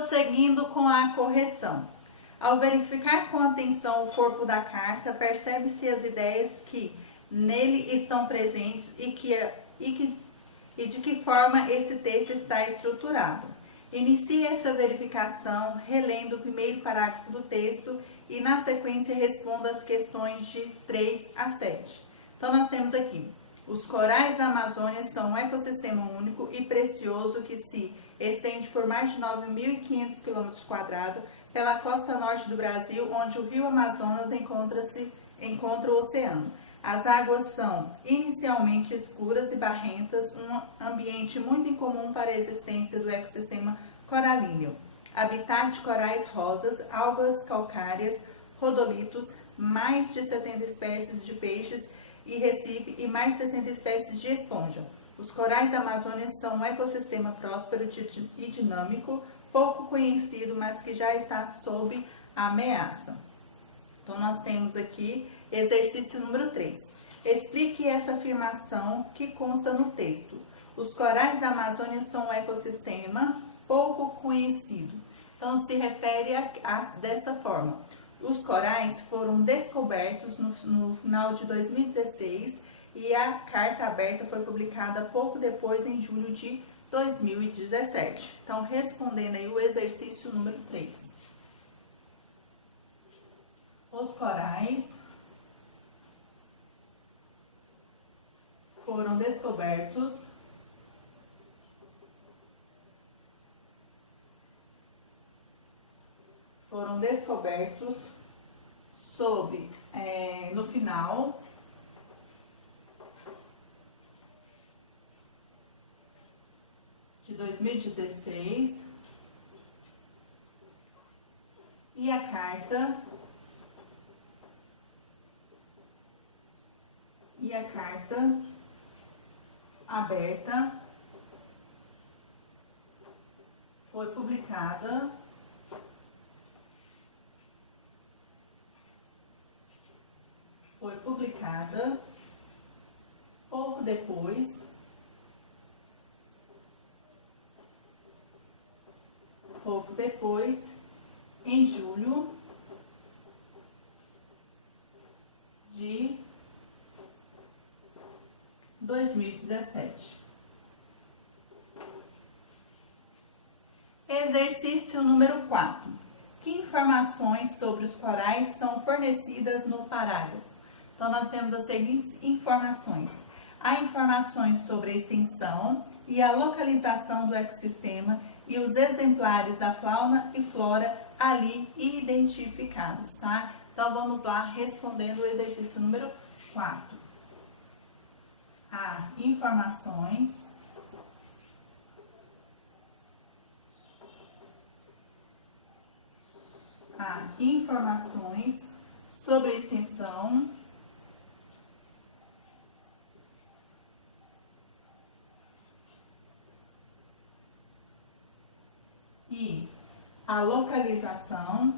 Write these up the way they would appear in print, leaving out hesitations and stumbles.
Prosseguindo com a correção. Ao verificar com atenção o corpo da carta, percebe-se as ideias que nele estão presentes e de que forma esse texto está estruturado. Inicie essa verificação relendo o primeiro parágrafo do texto e, na sequência, responda as questões de 3 a 7. Então, nós temos aqui: os corais da Amazônia são um ecossistema único e precioso que se estende por mais de 9.500 km² pela costa norte do Brasil, onde o rio Amazonas encontra o oceano. As águas são inicialmente escuras e barrentas, um ambiente muito incomum para a existência do ecossistema coralíneo. Habitat de corais rosas, algas calcárias, rodolitos, mais de 70 espécies de peixes e recife e mais de 60 espécies de esponja. Os corais da Amazônia são um ecossistema próspero e dinâmico, pouco conhecido, mas que já está sob ameaça. Então, nós temos aqui exercício número 3. Explique essa afirmação que consta no texto. Os corais da Amazônia são um ecossistema pouco conhecido. Então, se refere dessa forma. Os corais foram descobertos no final de 2016 e a carta aberta foi publicada pouco depois, em julho de 2017. Então, respondendo aí o exercício número 3. Os corais foram descobertos no final de 2016 e a carta aberta foi publicada pouco depois, em julho de 2017. Exercício número 4. Que informações sobre os corais são fornecidas no parágrafo? Então, nós temos as seguintes informações. Há informações sobre a extensão e a localização do ecossistema e os exemplares da fauna e flora ali identificados, tá? Então, vamos lá respondendo o exercício número 4. Há informações sobre a extensão e a localização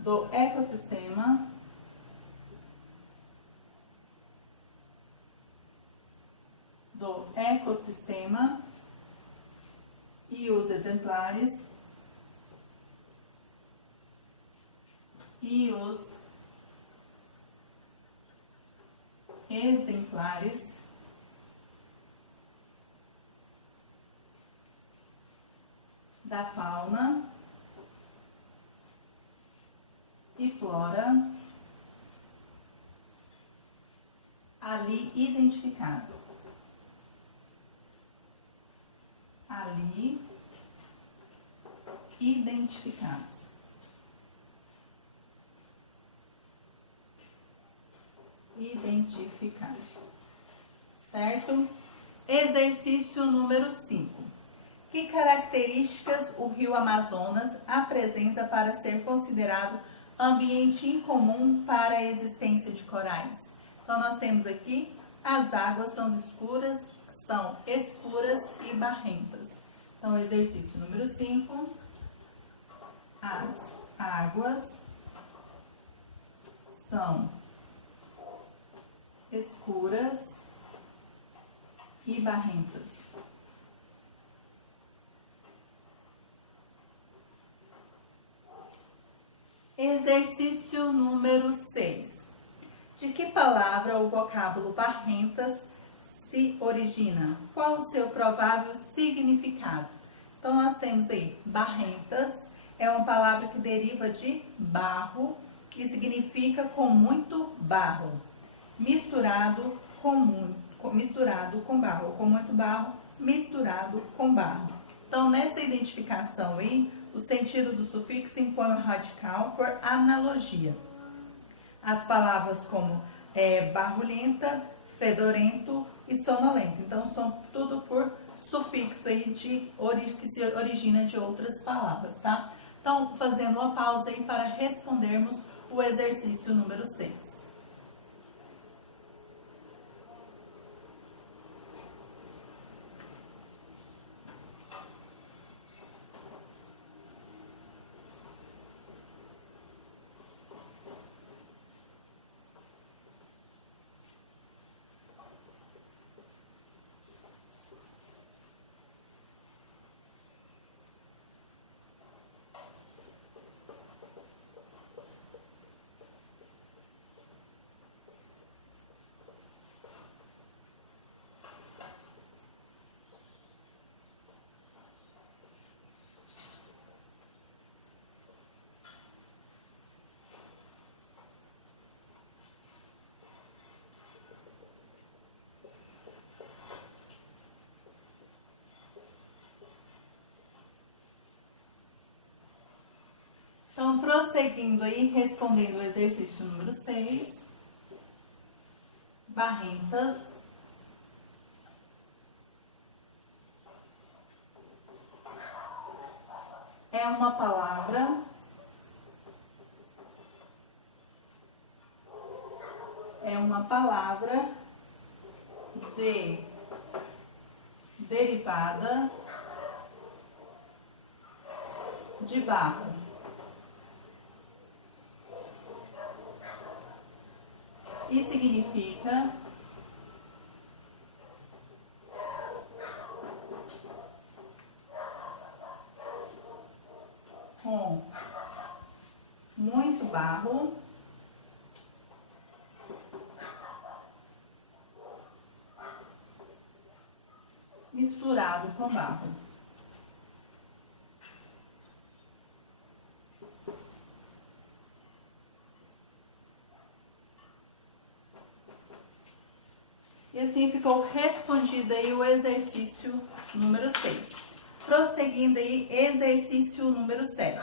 do ecossistema e os exemplares da fauna e flora ali identificados. Certo? Exercício número 5. Que características o rio Amazonas apresenta para ser considerado ambiente incomum para a existência de corais? Então, nós temos aqui: as águas são escuras e barrentas. Então, exercício número 5. As águas são escuras e barrentas. Exercício número 6. De que palavra o vocábulo barrentas se origina? Qual o seu provável significado? Então, nós temos aí, barrentas é uma palavra que deriva de barro e significa com muito barro, misturado com barro, com muito barro, misturado com barro. Então, nessa identificação aí, o sentido do sufixo impõe o radical por analogia. As palavras como barrulhenta, fedorento e sonolento. Então, são tudo por sufixo aí que se origina de outras palavras, tá? Então, fazendo uma pausa aí para respondermos o exercício número 6. Então, prosseguindo aí, respondendo o exercício número 6, barrentas é uma palavra derivada de barro. E significa com muito barro, misturado com barro. E assim ficou respondido aí o exercício número 6. Prosseguindo aí, exercício número 7.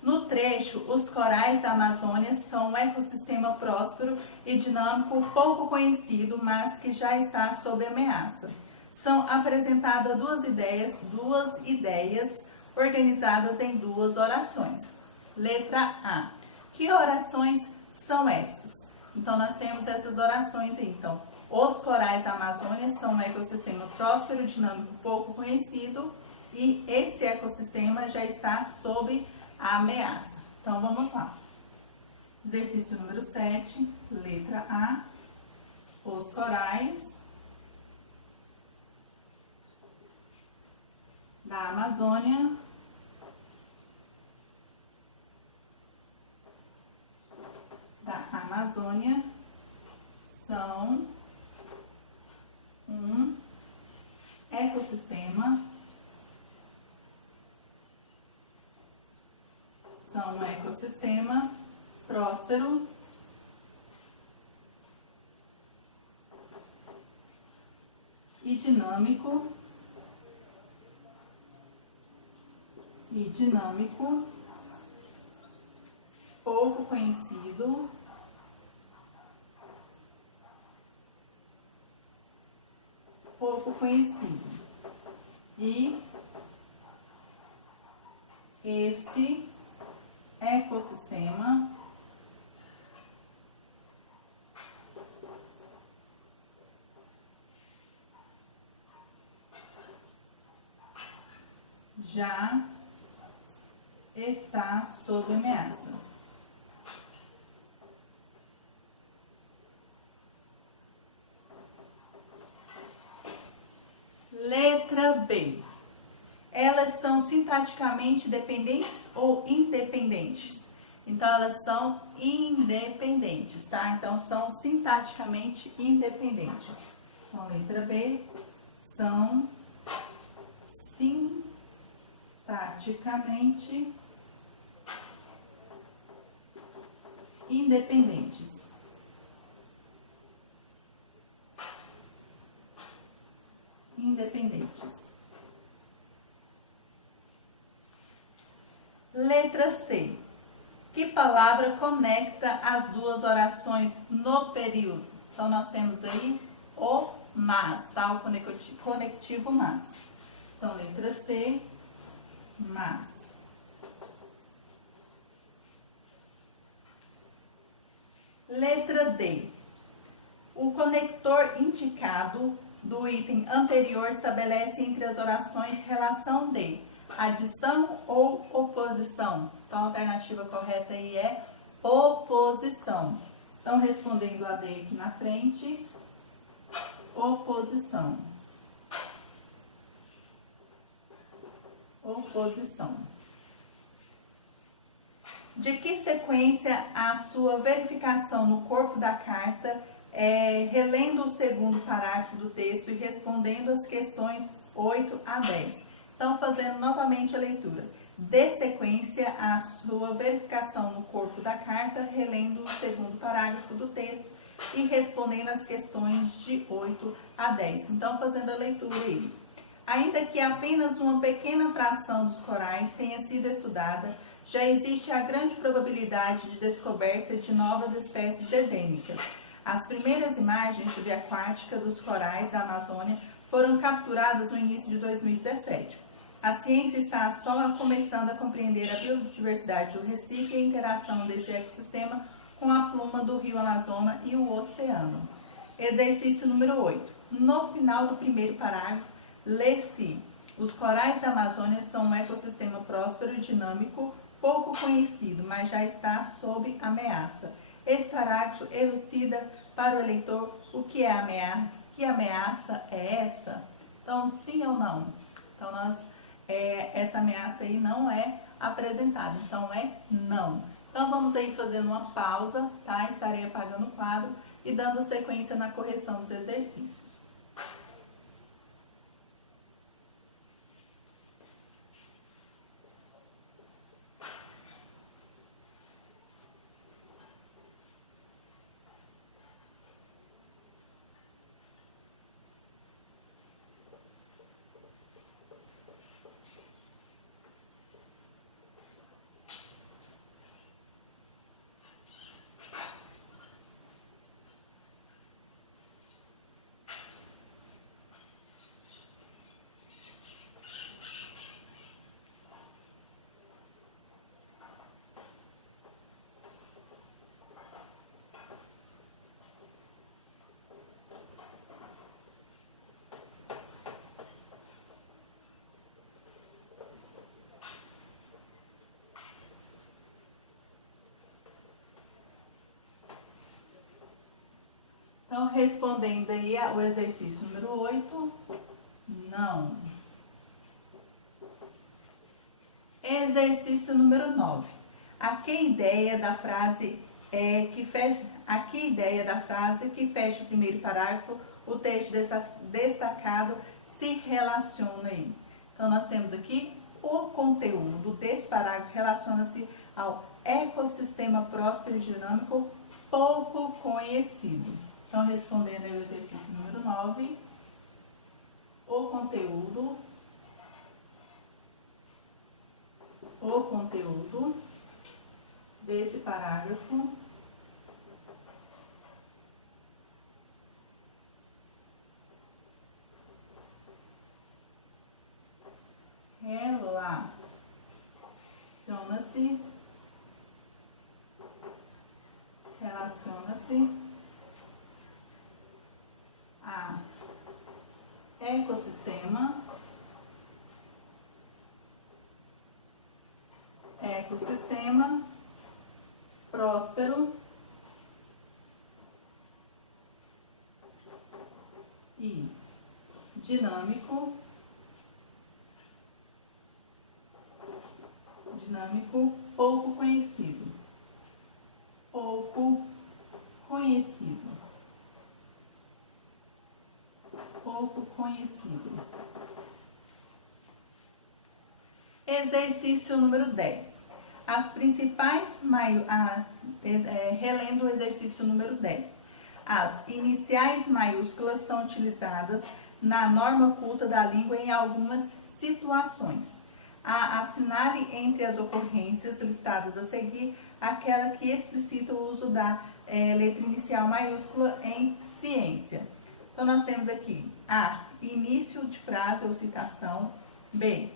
No trecho, os corais da Amazônia são um ecossistema próspero e dinâmico pouco conhecido, mas que já está sob ameaça. São apresentadas duas ideias organizadas em duas orações. Letra A. Que orações são essas? Então, nós temos essas orações aí. Então, os corais da Amazônia são um ecossistema próspero, dinâmico, pouco conhecido e esse ecossistema já está sob a ameaça. Então, vamos lá. Exercício número 7, letra A. Os corais da Amazônia são um ecossistema próspero e dinâmico pouco conhecido e esse ecossistema já está sob ameaça. B. Elas são sintaticamente dependentes ou independentes? Então, elas são independentes, tá? Então, são sintaticamente independentes. Então, letra B, são sintaticamente independentes. Independentes. Letra C. Que palavra conecta as duas orações no período? Então, nós temos aí o mas, tá? O conectivo mas. Então, letra C, mas. Letra D. O conector indicado do item anterior estabelece entre as orações relação de adição ou oposição. Então, a alternativa correta aí é oposição. Então, respondendo a D aqui na frente, oposição. Oposição. De que sequência a sua verificação no corpo da carta, relendo o segundo parágrafo do texto e respondendo as questões 8 a 10. Então, fazendo novamente a leitura. De sequência a sua verificação no corpo da carta, relendo o segundo parágrafo do texto e respondendo as questões de 8 a 10. Então, fazendo a leitura aí. Ainda que apenas uma pequena fração dos corais tenha sido estudada, já existe a grande probabilidade de descoberta de novas espécies endêmicas. As primeiras imagens subaquáticas dos corais da Amazônia foram capturadas no início de 2017. A ciência está só começando a compreender a biodiversidade do Recife e a interação desse ecossistema com a pluma do rio Amazonas e o oceano. Exercício número 8. No final do primeiro parágrafo, lê-se: os corais da Amazônia são um ecossistema próspero e dinâmico, pouco conhecido, mas já está sob ameaça. Esse parágrafo elucida para o leitor o que é ameaça, que ameaça é essa? Então, sim ou não? Então, essa ameaça aí não é apresentada, então é não. Então, vamos aí fazendo uma pausa, tá? Estarei apagando o quadro e dando sequência na correção dos exercícios. Então, respondendo aí o exercício número 8, não. Exercício número 9. A que ideia da frase que fecha o primeiro parágrafo, o texto destacado se relaciona aí? Então, nós temos aqui o conteúdo desse parágrafo relaciona-se ao ecossistema próspero e dinâmico pouco conhecido. Então, respondendo aí o exercício número 9, o conteúdo desse parágrafo relaciona-se a ecossistema próspero e dinâmico dinâmico pouco conhecido. Pouco conhecido. Pouco conhecido. Exercício número 10. As principais relendo o exercício número 10. As iniciais maiúsculas são utilizadas na norma culta da língua em algumas situações. Assinale entre as ocorrências listadas a seguir aquela que explicita o uso da letra inicial maiúscula em ciência. Então, nós temos aqui A. Início de frase ou citação. B.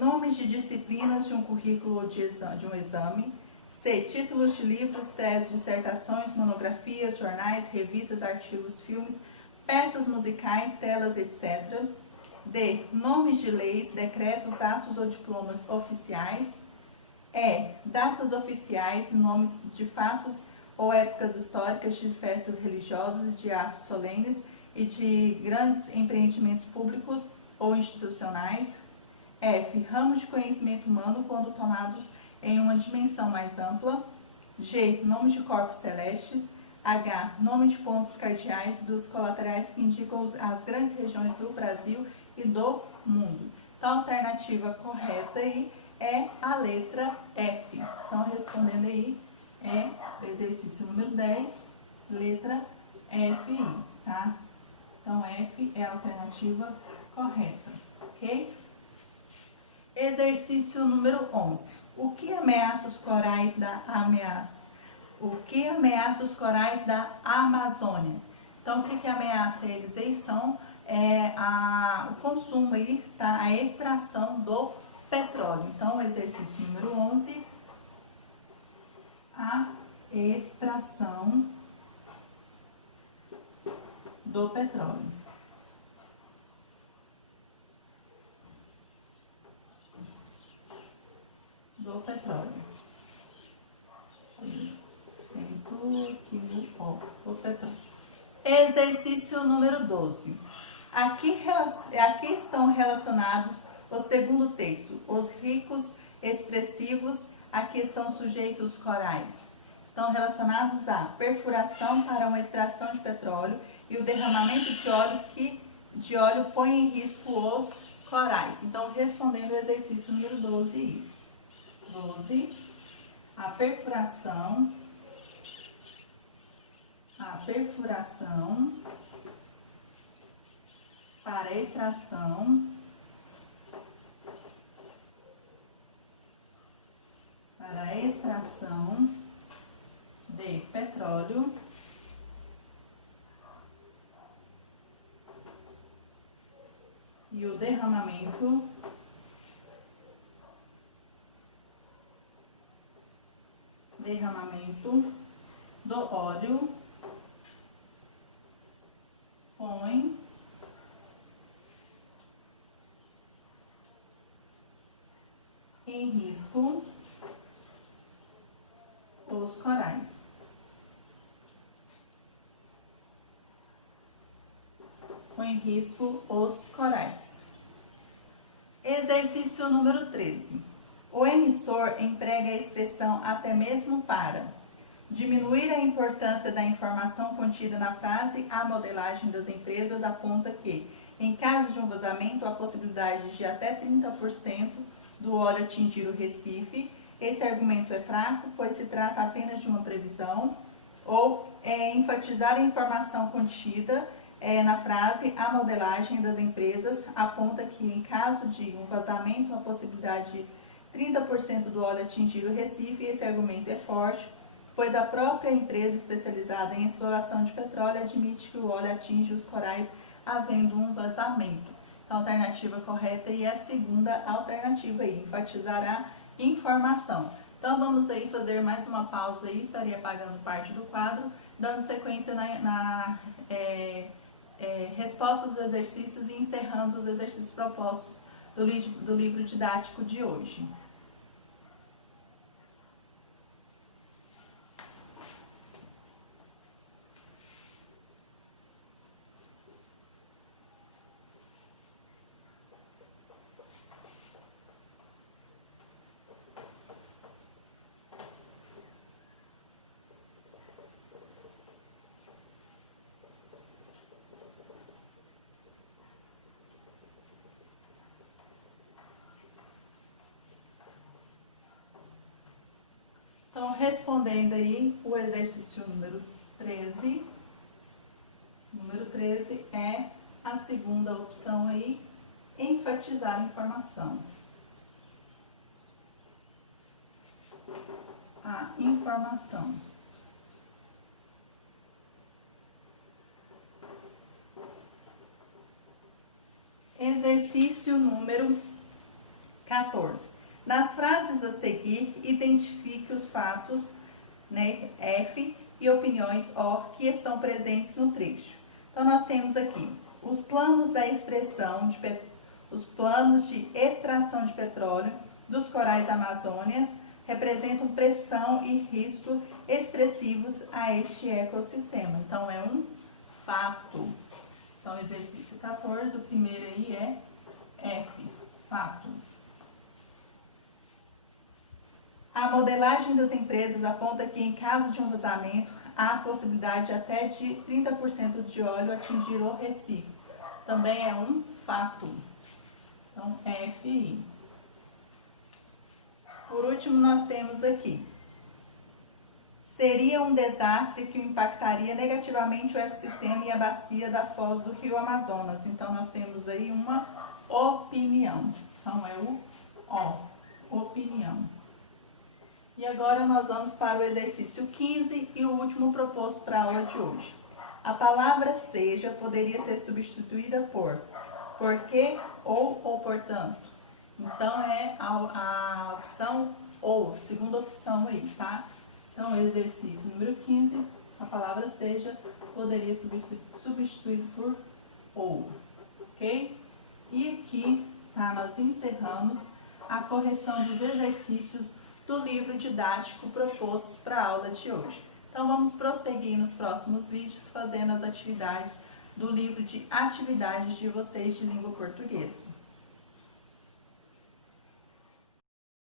Nomes de disciplinas de um currículo ou de um exame. C. Títulos de livros, teses, dissertações, monografias, jornais, revistas, artigos, filmes, peças musicais, telas, etc. D. Nomes de leis, decretos, atos ou diplomas oficiais. E. Datas oficiais, nomes de fatos ou épocas históricas de festas religiosas, de atos solenes e de grandes empreendimentos públicos ou institucionais. F. Ramos de conhecimento humano quando tomados em uma dimensão mais ampla. G. Nomes de corpos celestes. H. Nome de pontos cardeais dos colaterais que indicam as grandes regiões do Brasil e do mundo. Então, a alternativa correta aí é a letra F. Então, respondendo aí, é o exercício número 10, letra F, tá? Então, F é a alternativa correta, ok? Exercício número 11. O que ameaça os corais da Amazônia? Então, o que ameaça eles aí são o consumo aí, tá? A extração do petróleo. Então, exercício número 11, a extração do petróleo. Do petróleo. Sento aqui o petróleo. Exercício número 12. Aqui estão relacionados o segundo texto. Os ricos expressivos, aqui estão sujeitos os corais. Estão relacionados à perfuração para uma extração de petróleo e o derramamento de óleo põe em risco os corais. Então, respondendo o exercício número 12, a perfuração para a extração de petróleo e o derramamento do óleo põe em risco os corais. Põe em risco os corais. Exercício número 13. O emissor emprega a expressão até mesmo para diminuir a importância da informação contida na frase. A modelagem das empresas aponta que, em caso de um vazamento, há possibilidade de até 30% do óleo atingir o Recife. Esse argumento é fraco, pois se trata apenas de uma previsão. Ou enfatizar a informação contida na frase. A modelagem das empresas aponta que, em caso de um vazamento, há possibilidade de 30% do óleo atingir o Recife. Esse argumento é forte, pois a própria empresa especializada em exploração de petróleo admite que o óleo atinge os corais havendo um vazamento. Então, a alternativa correta é a segunda alternativa aí, enfatizar a informação. Então, vamos aí fazer mais uma pausa aí, estaria apagando parte do quadro, dando sequência na resposta dos exercícios e encerrando os exercícios propostos do livro didático de hoje. Então, respondendo aí o exercício número 13. Número 13 é a segunda opção aí, enfatizar a informação. A informação. Exercício número 14. Nas frases a seguir, identifique os fatos, né, F, e opiniões O que estão presentes no trecho. Então, nós temos aqui os planos da expressão os planos de extração de petróleo dos corais da Amazônia representam pressão e risco expressivos a este ecossistema. Então, é um fato. Então, exercício 14, o primeiro aí é F, fato. A modelagem das empresas aponta que, em caso de um vazamento, há a possibilidade até de 30% de óleo atingir o Recife. Também é um fato. Então, FI. Por último, nós temos aqui. Seria um desastre que impactaria negativamente o ecossistema e a bacia da foz do rio Amazonas. Então, nós temos aí uma opinião. Então, é o O, opinião. E agora nós vamos para o exercício 15 e o último proposto para a aula de hoje. A palavra seja poderia ser substituída por porque ou portanto. Então é a opção ou, segunda opção aí, tá? Então, exercício número 15, a palavra seja poderia ser substituído por ou, ok? E aqui, tá, nós encerramos a correção dos exercícios do livro didático propostos para a aula de hoje. Então, vamos prosseguir nos próximos vídeos fazendo as atividades do livro de atividades de vocês de língua portuguesa.